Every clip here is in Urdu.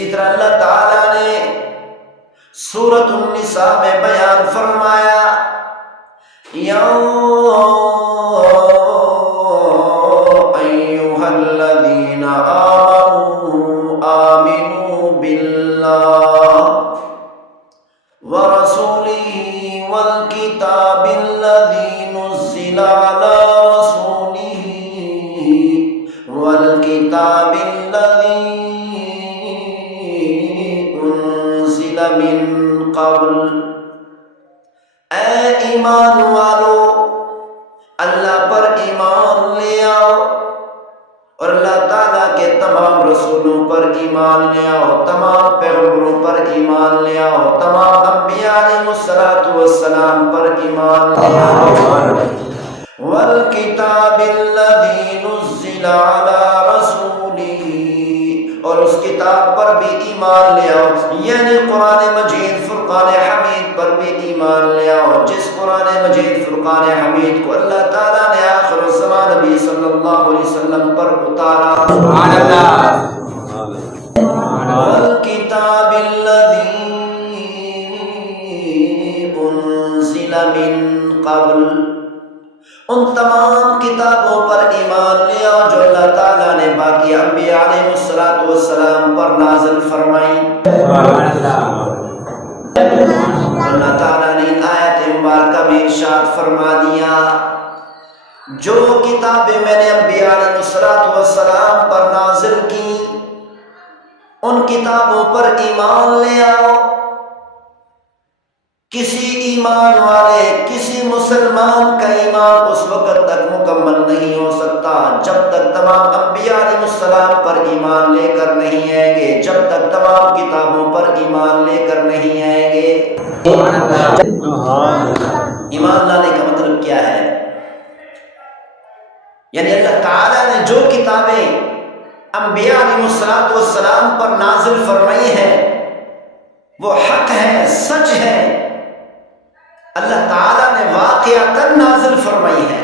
اسی طرح اللہ تعالیٰ نے سورۃ النساء میں بیان فرمایا یا ایھا الذین آمنوا آمنوا باللہ ورسولہ والکتاب الذی نزل علی رسولہ والکتاب الذی انزل من قبل۔ اے ایمان والو، اللہ پر ایمان لے آؤ اور اللہ تعالیٰ کے تمام رسولوں پر ایمان لے آؤ، تمام پیغمبروں پر ایمان لے آؤ، تمام انبیاء علیہ السلام پر ایمان لے آؤ، والکتاب الذی نزل علی رسولہ، اور اس کتاب پر بھی ایمان لے آؤ، یعنی قرآن مجید فرقان حمید پر بھی ایمان لے آؤ، جس قرآن مجید فرقان حمید کو اللہ تعالیٰ نے آخر الزمان نبی صلی اللہ علیہ وسلم پر اتارا۔ سبحان اللہ۔ والکتاب الذی انزل من قبل، ان تمام کتابوں پر ایمان لے آؤ جو اللہ تعالیٰ نے باقی انبیاء علیہ السلام پر نازل فرمائی۔ اللہ تعالیٰ نے آیت مبارکہ میں ارشاد فرما دیا جو کتابیں میں نے انبیاء علیہ السلام پر نازل کی ان کتابوں پر ایمان لے آؤ۔ کسی ایمان والے، کسی مسلمان کا ایمان اس وقت تک مکمل نہیں ہو سکتا جب تک تمام انبیاء علیہ السلام پر ایمان لے کر نہیں آئیں گے، جب تک تمام کتابوں پر ایمان لے کر نہیں آئیں گے۔ ایمان لانے کا مطلب کیا ہے؟ یعنی اللہ تعالیٰ نے جو کتابیں انبیاء علیہ السلام پر نازل فرمائی ہیں وہ حق ہے، سچ ہے، اللہ تعالیٰ نے واقعتاً نازل فرمائی ہے۔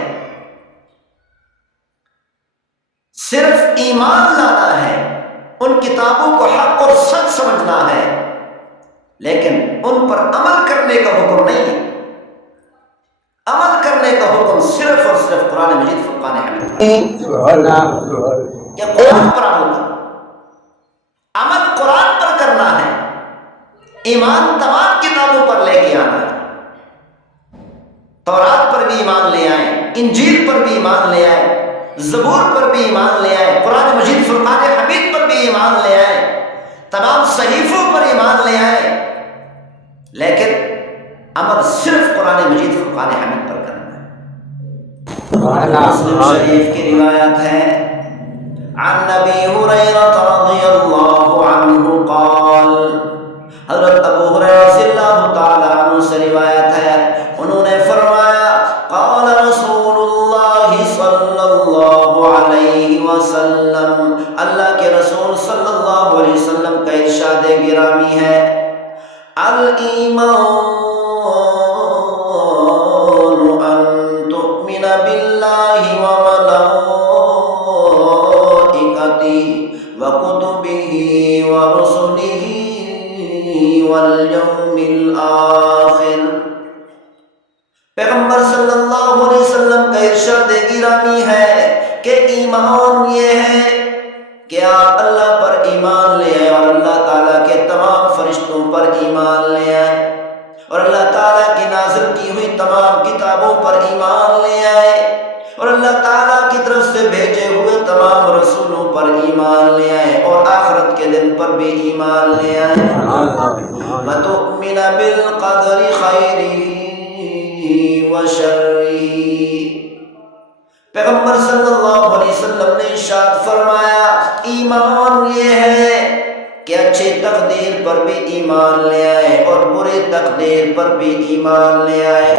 صرف ایمان لانا ہے، ان کتابوں کو حق اور سچ سمجھنا ہے، لیکن ان پر عمل کرنے کا حکم نہیں ہے۔ عمل کرنے کا حکم صرف اور صرف قرآن مجید فرقان حمید یا قرآن پر عمل کرنا، عمل قرآن پر کرنا ہے، ایمان تمام کتابوں پر لے کے آنا ہے۔ تورات پر بھی ایمان لے آئیں، انجیل پر بھی ایمان لے آئیں، زبور پر بھی ایمان لے آئیں، قرآن مجید فرقان حمید پر بھی ایمان لے آئیں، تمام صحیفوں پر ایمان لے آئیں، لیکن عمل صرف قرآن مجید فرقان حمید پر کرنا ہے۔ مسلم شریف کی روایت ہے عن ابی ہریرہ رضی اللہ عنہ قال، حضرت ابو ہریرہ رضی اللہ تعالی عنہ سے روایت ہے، انہوں نے فرمایا قال رسول اللہ صلی اللہ علیہ وسلم، اللہ کے رسول صلی اللہ علیہ وسلم کا ارشاد گرامی ہے الایمان ان تؤمن باللہ وملائکتہ وکتبہ ورسلہ والیوم الآخر۔ پیغمبر صلی اللہ علیہ وسلم کا ارشاد گرامی ہے کہ ایمان یہ ہے کہ آپ اللہ پر ایمان لے آئے اور اللہ تعالیٰ کے تمام فرشتوں پر ایمان لے آئے اور اللہ تعالیٰ کی نازل کی ہوئی تمام کتابوں پر ایمان لے آئے اور اللہ تعالیٰ کی طرف سے بھیجے ہوئے تمام رسولوں پر ایمان لے آئے اور آخرت کے دن پر بھی ایمان لے آئے۔ وَتُؤْمِنَ بِالْقَدْرِ خَيْرِهِ وَشَرِّهِ۔ پیغمبر صلی اللہ علیہ وسلم نے ارشاد فرمایا ایمان یہ ہے کہ اچھے تقدیر پر بھی ایمان لے آئے اور برے تقدیر پر بھی ایمان لے آئے۔